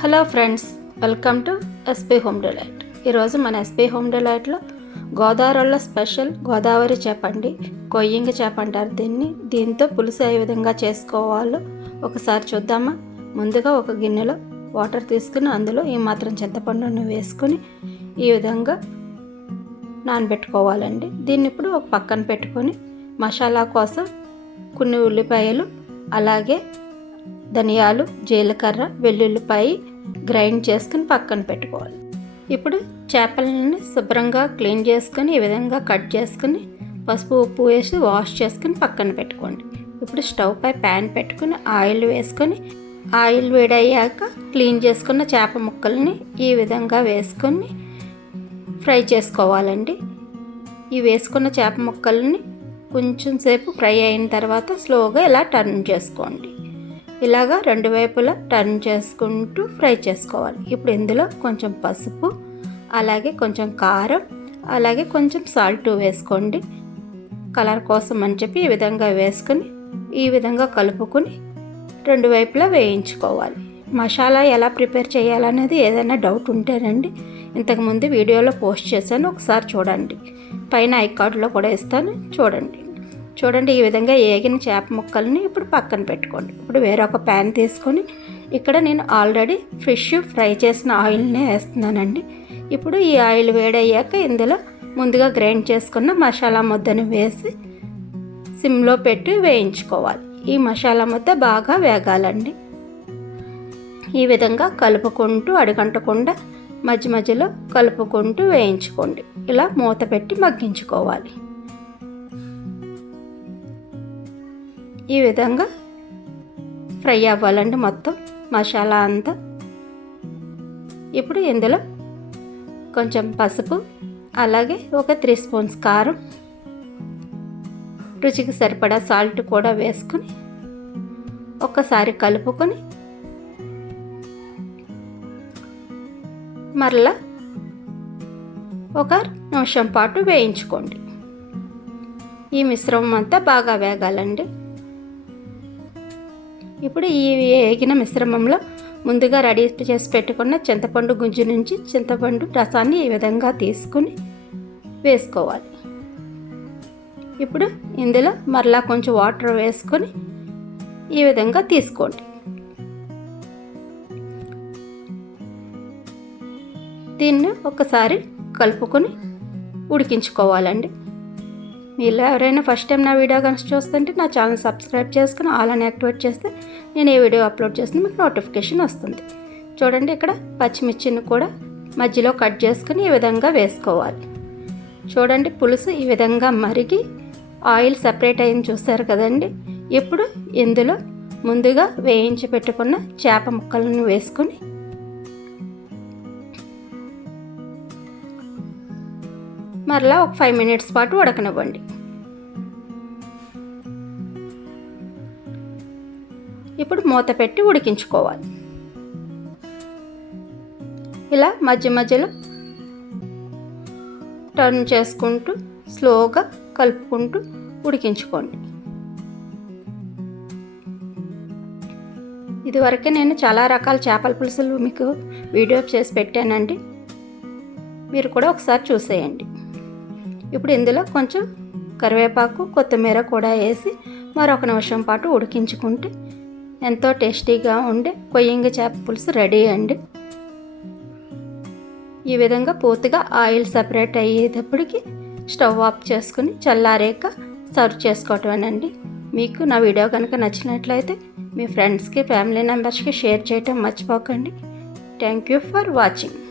Hello friends welcome to SP home delight. ఈరోజు మన SP home డిలైట్లో గోదావరిలో స్పెషల్ గోదావరి చేపండి కొయ్యింగ చేప అంటారు దీన్ని. దీంతో పులుసు ఏ విధంగా చేసుకోవాలో ఒకసారి చూద్దామా. ముందుగా ఒక గిన్నెలో వాటర్ తీసుకుని అందులో ఈ మాత్రం చింతపండును వేసుకుని ఈ విధంగా నానబెట్టుకోవాలండి. దీన్ని ఇప్పుడు ఒక పక్కన పెట్టుకొని మసాలా కోసం కొన్ని ఉల్లిపాయలు అలాగే ధనియాలు జీలకర్ర వెల్లుల్లిపాయి గ్రైండ్ చేసుకుని పక్కన పెట్టుకోవాలి. ఇప్పుడు చేపలని శుభ్రంగా క్లీన్ చేసుకుని ఈ విధంగా కట్ చేసుకుని పసుపు ఉప్పు వేసి వాష్ చేసుకుని పక్కన పెట్టుకోండి. ఇప్పుడు స్టవ్ పై ప్యాన్ పెట్టుకుని ఆయిల్ వేసుకొని ఆయిల్ వేడయ్యాక క్లీన్ చేసుకున్న చేప ముక్కల్ని ఈ విధంగా వేసుకొని ఫ్రై చేసుకోవాలండి. ఈ వేసుకున్న చేప ముక్కల్ని కొంచెం సేపు ఫ్రై అయిన తర్వాత స్లోగా ఇలా టర్న్ చేసుకోండి. ఇలాగా రెండు వైపులా టర్న్ చేసుకుంటూ ఫ్రై చేసుకోవాలి. ఇప్పుడు ఇందులో కొంచెం పసుపు అలాగే కొంచెం కారం అలాగే కొంచెం సాల్ట్ వేసుకోండి. కలర్ కోసం అని చెప్పి ఈ విధంగా వేసుకొని ఈ విధంగా కలుపుకొని రెండు వైపులా వేయించుకోవాలి. మసాలా ఎలా ప్రిపేర్ చేయాలనేది ఏదైనా డౌట్ ఉంటేనండి ఇంతకుముందు వీడియోలో పోస్ట్ చేశాను ఒకసారి చూడండి. పైన ఐ కార్డులో కూడా ఇస్తాను చూడండి. చూడండి ఈ విధంగా ఏగిన చేప ముక్కల్ని ఇప్పుడు పక్కన పెట్టుకోండి. ఇప్పుడు వేరొక ప్యాన్ తీసుకొని ఇక్కడ నేను ఆల్రెడీ ఫిష్ ఫ్రై చేసిన ఆయిల్నే వేస్తున్నానండి. ఇప్పుడు ఈ ఆయిల్ వేడయ్యాక ఇందులో ముందుగా గ్రైండ్ చేసుకున్న మసాలా ముద్దను వేసి సిమ్లో పెట్టి వేయించుకోవాలి. ఈ మసాలా ముద్ద బాగా వేగాలండి. ఈ విధంగా కలుపుకుంటూ అడగంటకుండా మధ్య మధ్యలో కలుపుకుంటూ వేయించుకోండి. ఇలా మూత పెట్టి మగ్గించుకోవాలి. ఈ విధంగా ఫ్రై అవ్వాలండి మొత్తం మసాలా అంతా. ఇప్పుడు ఇందులో కొంచెం పసుపు అలాగే ఒక త్రీ స్పూన్స్ కారం రుచికి సరిపడా సాల్ట్ కూడా వేసుకుని ఒక్కసారి కలుపుకొని మరలా ఒక నిమిషం పాటు వేయించుకోండి. ఈ మిశ్రమం అంతా బాగా వేగాలండి. ఇప్పుడు ఈ వేగిన మిశ్రమంలో ముందుగా రెడీ చేసి పెట్టుకున్న చింతపండు గుంజు నుంచి చింతపండు రసాన్ని ఈ విధంగా తీసుకుని వేసుకోవాలి. ఇప్పుడు ఇందులో మరలా కొంచెం వాటర్ వేసుకొని ఈ విధంగా తీసుకోండి. దీన్ని ఒకసారి కలుపుకొని ఉడికించుకోవాలండి. మీరు ఎవరైనా ఫస్ట్ టైం నా వీడియో కనుక చూస్తుంటే నా ఛానల్ సబ్స్క్రైబ్ చేసుకుని ఆల్ అని యాక్టివేట్ చేస్తే నేను ఏ వీడియో అప్లోడ్ చేస్తే మీకు నోటిఫికేషన్ వస్తుంది. చూడండి ఇక్కడ పచ్చిమిర్చిని కూడా మధ్యలో కట్ చేసుకుని ఈ విధంగా వేసుకోవాలి. చూడండి పులుసు ఈ విధంగా మరిగి ఆయిల్ సపరేట్ అయింది చూసారు కదండి. ఇప్పుడు ఇందులో ముందుగా వేయించి పెట్టుకున్న చేప ముక్కలను వేసుకొని మరలా ఒక ఫైవ్ మినిట్స్ పాటు ఉడకనివ్వండి. ఇప్పుడు మూత పెట్టి ఉడికించుకోవాలి. ఇలా మధ్య మధ్యలో టర్న్ చేసుకుంటూ స్లోగా కలుపుకుంటూ ఉడికించుకోండి. ఇదివరకే నేను చాలా రకాల చేపల పులుసులు మీకు వీడియో చేసి పెట్టానండి. మీరు కూడా ఒకసారి చూసేయండి. ఇప్పుడు ఇందులో కొంచెం కరివేపాకు కొత్తిమీర కూడా వేసి మరొక నిమిషం పాటు ఉడికించుకుంటే ఎంతో టేస్టీగా ఉండే కొయ్యింగ చేప పులుసు రెడీ అండి. ఈ విధంగా పూర్తిగా ఆయిల్ సపరేట్ అయ్యేటప్పటికి స్టవ్ ఆఫ్ చేసుకుని చల్లారేక సర్వ్ చేసుకోవటమేనండి. మీకు నా వీడియో కనుక నచ్చినట్లయితే మీ ఫ్రెండ్స్కి ఫ్యామిలీ మెంబర్స్కి షేర్ చేయటం మర్చిపోకండి. Thank you for watching.